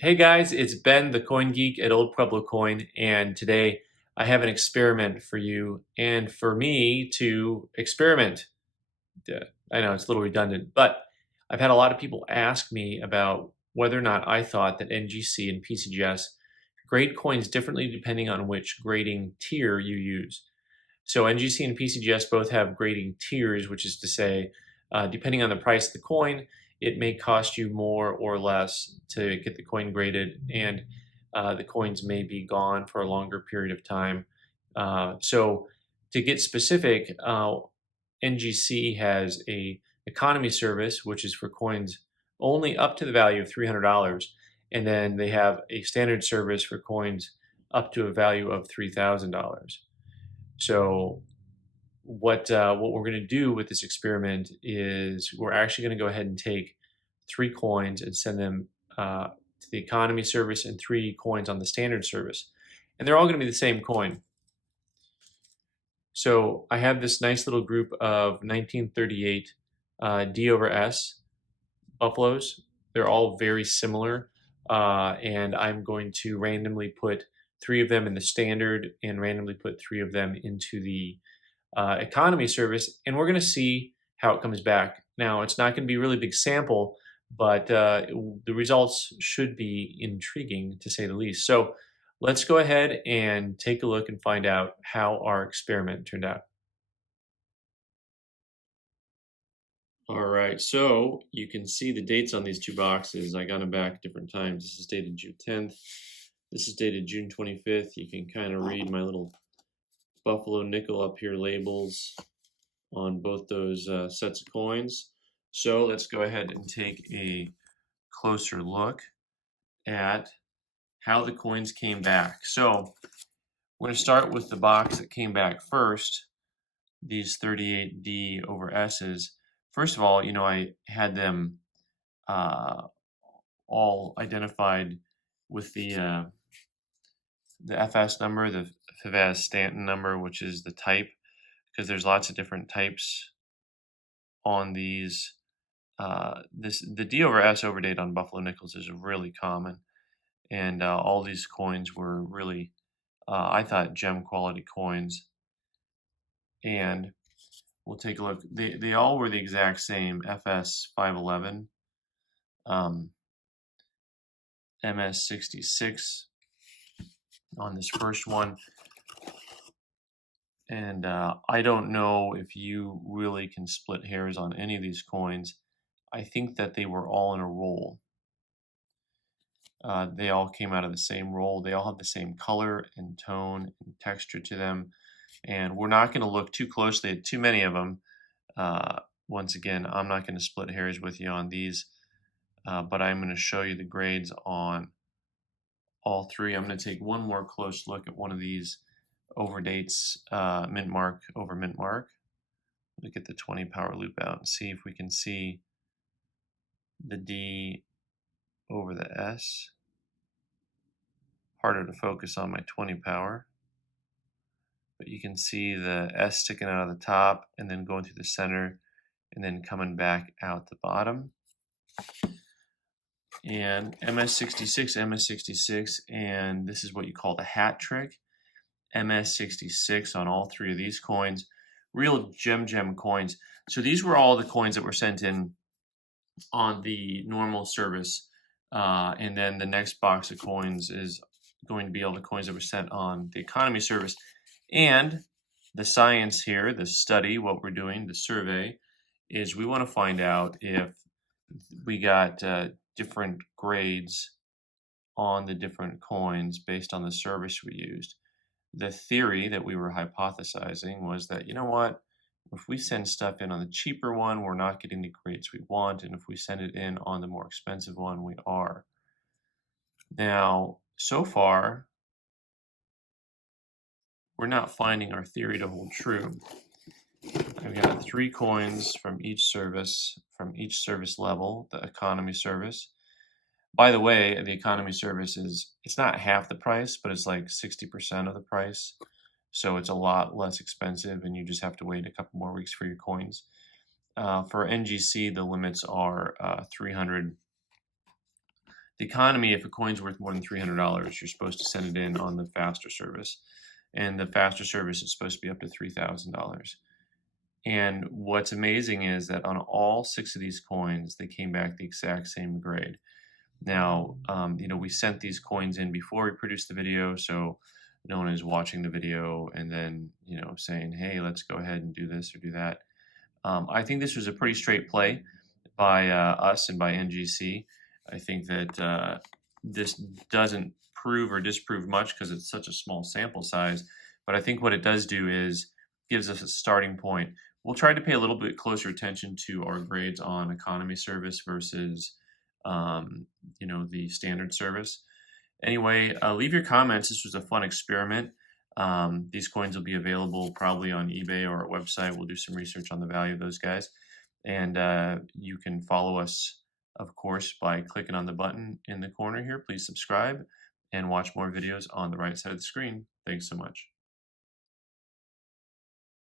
Hey guys, it's Ben, the Coin Geek at Old Pueblo Coin, and today I have an experiment for you and for me to experiment. I know it's a little redundant, but I've had a lot of people ask me about whether or not I thought that NGC and PCGS grade coins differently depending on which grading tier you use. So NGC and PCGS both have grading tiers, which is to say, depending on the price of the coin, it may cost you more or less to get the coin graded, and the coins may be gone for a longer period of time. So to get specific, NGC has a economy service, which is for coins only up to the value of $300, and then they have a standard service for coins up to a value of $3,000. So what we're going to do with this experiment is we're actually going to go ahead and take 3 coins and send them to the economy service and 3 coins on the standard service, and they're all going to be the same coin. So I have this nice little group of 1938 D over S buffaloes. They're all very similar, and I'm going to randomly put 3 of them in the standard and randomly put 3 of them into the economy service, and we're going to see how it comes back. Now, it's not going to be a really big sample, but the results should be intriguing to say the least. So let's go ahead and take a look and find out how our experiment turned out. All right, so you can see the dates on these 2 boxes. I got them back different times. This is dated June 10th. This is dated June 25th. You can kind of read my little buffalo nickel up here labels on both those sets of coins. So let's go ahead and take a closer look at how the coins came back. So we're going to start with the box that came back first, these 38D over S's. First of all, I had them all identified with the FS number, the Fivaz-Stanton number, which is the type, because there's lots of different types on these. The D over S overdate on Buffalo nickels is really common, and all these coins were really, I thought, gem quality coins. And we'll take a look. They all were the exact same: FS 511, MS 66 on this first one. And I don't know if you really can split hairs on any of these coins. I think that they were all in a roll. They all came out of the same roll. They all have the same color and tone and texture to them. And we're not going to look too closely at too many of them. Once again, I'm not going to split hairs with you on these, but I'm going to show you the grades on all 3. I'm going to take one more close look at one of these overdates, mint mark over mint mark. Look at the 20 power loop out and see if we can see the D over the S. Harder to focus on my 20 power, but you can see the S sticking out of the top and then going through the center and then coming back out the bottom. And MS66, MS66, and this is what you call the hat trick. MS66 on all 3 of these coins, real gem coins. So these were all the coins that were sent in on the normal service, and then the next box of coins is going to be all the coins that were sent on the economy service. And the science here, the study, what we're doing, the survey, is we want to find out if we got different grades on the different coins based on the service we used. The theory that we were hypothesizing was that, you know what, if we send stuff in on the cheaper one, we're not getting the grades we want, and if we send it in on the more expensive one, we are. Now, so far, we're not finding our theory to hold true. I've got 3 coins from each service level, the economy service. By the way, the economy service it's not half the price, but it's like 60% of the price. So it's a lot less expensive, and you just have to wait a couple more weeks for your coins. For NGC, the limits are 300 The economy, if a coin's worth more than $300, you're supposed to send it in on the faster service. And the faster service is supposed to be up to $3,000. And what's amazing is that on all 6 of these coins, they came back the exact same grade. Now, we sent these coins in before we produced the video, so no one is watching the video and then, saying, hey, let's go ahead and do this or do that. I think this was a pretty straight play by us and by NGC. I think that this doesn't prove or disprove much because it's such a small sample size, but I think what it does do is gives us a starting point. We'll try to pay a little bit closer attention to our grades on economy service versus the standard service. Anyway, leave your comments. This was a fun experiment. These coins will be available probably on eBay or our website. We'll do some research on the value of those guys. And you can follow us, of course, by clicking on the button in the corner here. Please subscribe and watch more videos on the right side of the screen. Thanks so much.